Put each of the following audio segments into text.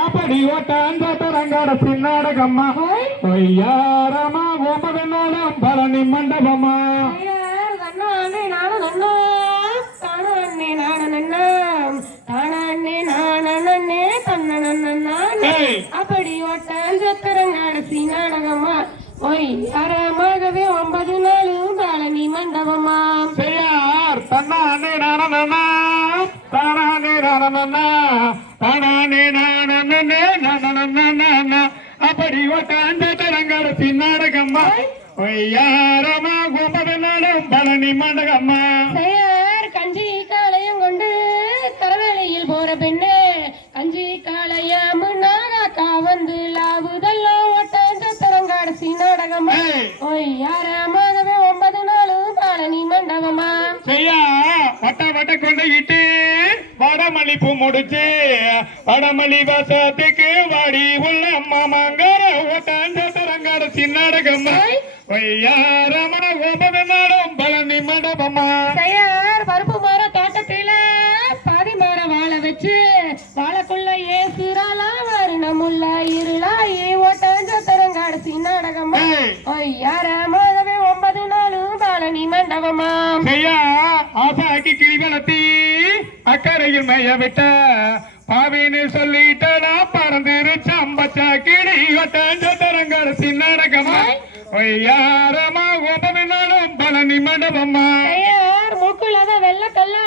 அப்படி ஓட்டாந்த தரங்கடசி நாடகம்மா ஒய்யாரமா கோபதனாலும் பழனி மண்டபமா அப்படி ஓட்டாந்த தரங்கடசி நாடகம்மா ஒய்யாரமாகவே 9 நாளும் பழனி மண்டபமா செய்யார் தன்னானே நானா தானே நானா தானே நானா அப்படி ஓட்டாந்த தரங்கடசி நாடகம்மா ஒய்யாரமா கோபதனாலும் பழனி மண்டபம்மா கஞ்சி காளையும் கொண்டு கரவேளையில் போற பெண்ணு கஞ்சி காளைய முன்னாக்கா வந்து லாவுதல்லோ ஓட்டாந்த தரங்கடசி நாடகமா ஒய்யாரமாகவே 9 நாளும் பழனி மண்டபமா செய்யா வட்ட வட்ட கொண்டுகிட்டு வடமளிப்பு முடிச்சு வடமளி வசத்துக்கு வாடி உள்ள மாமாங்கார ஓட்டாந்த தரங்கடசி நாடகம்மா ஒய்யாரமா 9 நாளும் பழனி மண்டபமா பருப்பு மர தோட்டத்தில பாதி மர வாழ வச்சு வாழைக்குள்ள ஏசுறாளா வருணமுள்ள இருளாயி ஓட்டாந்த தரங்கடசி நாடகமா ஒய்யாரமாகவே 9 நாளும் பழனி மண்டபமா செய்யா ஆசாக்கி கிளி வளர்த்தி அக்கறையில் மேய விட்ட பாவின்னு சொல்லிட்டா பறந்துருச்சம்பச்சா கிளி ஓட்டாந்த தரங்கடசி நாடகமா ஒய்யாரமா 9 நாளும் பழனி மண்டபமா மூக்குலத வெள்ளக்கல்லா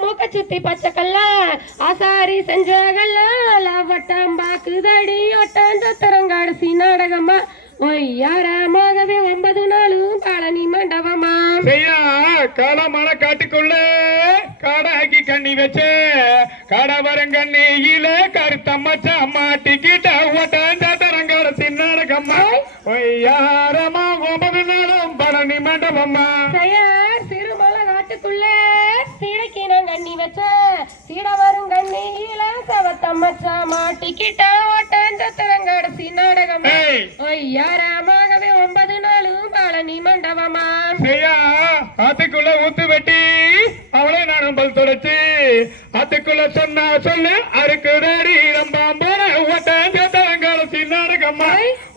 மூக்க சுத்தி பச்சைக்கல்லா ஆசாரி செஞ்சகல்லா வட்டம் பாக்குதடி ஒட்டாந்த தரங்கடசி நாடகமா ஒய்யாரமாகவே 9 நாளும் பழனி மண்டபமா செய்யா காலமான காட்டுக்குள்ள காடாக்கி கண்ணி வச்சு கடவரங்கண்ணியில கருத்தம்மச்சா மாட்டிக்கிட்ட ஓட்டாந்த தரங்கடசி நாடகம்மா ஒய்யாரமா 9 நாளும் பழனி மண்டபம்மா சிறுமலை காட்டுக்குள்ள சீடைக்கு நான் கண்ணி வச்ச சீட வரும் கண்ணியில சவத்தம்மச்சா மாட்டிக்கிட்ட ஓட்டாந்த தரங்கடசி நாடகமா ஒய்யாரமாகவே 9 நாளும் பழனி மண்டபமா செய்யா ஆத்துக்குள்ள ஊத்து வெட்டி அவளை நானும்பல் தொடச்சு ஆத்துக்குள்ள சொன்னா சொல்லு அறுக்குதடி ரம்பாம்போன ஓட்டாந்த தரங்கடசி நாடகம்மா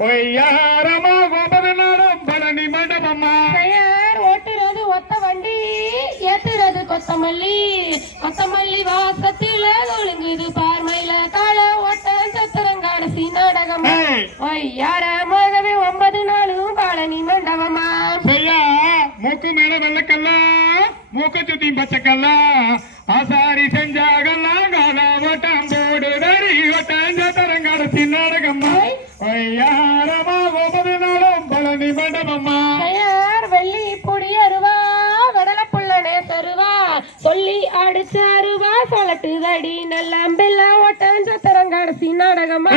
ஒய்யாரமா 9 நாளும் பழனி மண்டபம்மா ஓட்டுறது ஒத்த வண்டி ஏத்துறது கொத்தமல்லி கொத்தமல்லி வாசத்தில ஒழுங்குது பார்மையில கால ஓட்டாந்த தரங்கடசி நாடகமா ஒய்யாரமாகவே 9 நாளும் பழனி மண்டபமா செய்யா மூக்கு மேல வெள்ளக்கல்லா மூக்க சுத்தி பச்சைக்கல்லா ஆசாரி செஞ்சாகல்லா கால ஓட்டம் போடுதடி ஓட்டாந்த தரங்கடசி நாடகம்மா ஒய்யாரமா 9 நாளும் பழனி மண்டபம்மா வெள்ளி பொடி அருவா வடல புள்ளனே தருவா சொல்லி அடிச்சு அருவா சொல்லட்டுதடி நல்லம்பில்ல ஓட்டாந்த தரங்கடசி நாடகமா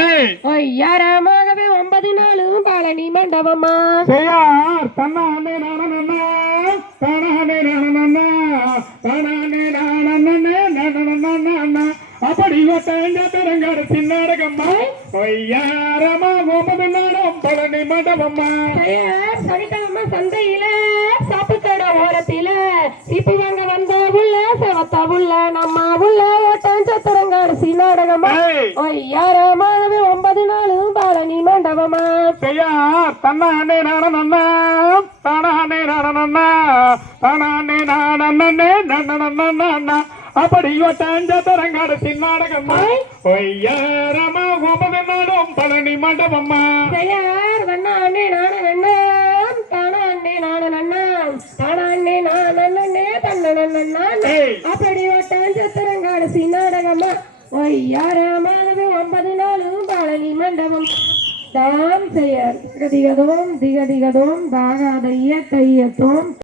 ஒய்யாரமாகவே 9 நாளும் பழனி மண்டபமா செய்யார் தன்னானே நானா தானே நானா அப்படி ஓட்டாந்த தரங்கடசி நாடகம்மா ஒய்யாரமா 9 நாளும் பழனி மண்டபம்மா சனிக்கிழமை சந்தையில சாப்பு கடை ஓரத்தில சீப்பு வாங்க வந்த உள்ள செவத்த உள்ள நம்ம உள்ள ஓட்டாந்த தரங்கடசி நாடகமா ஒய்யாரமாகவே 9 நாளும் பழனி மண்டபமா செய்யா தன்னானே நானா தானே நானா அப்படி ஓட்டாந்த தரங்கடசி நாடகம்மா ஒய்யாரமா 9 நாளும் பழனி மண்டபம்மா வண்ணானே நானும் தானே நானும் தானே நானே தன்னே அப்படி ஓட்டாந்த தரங்கடசி நாடகமா ஒய்யாரமாகவே 9 நாளும் பழனி மண்டபம் தாம் செய்யர் திகதிகதோம் தாகாதைய தையத்தோம்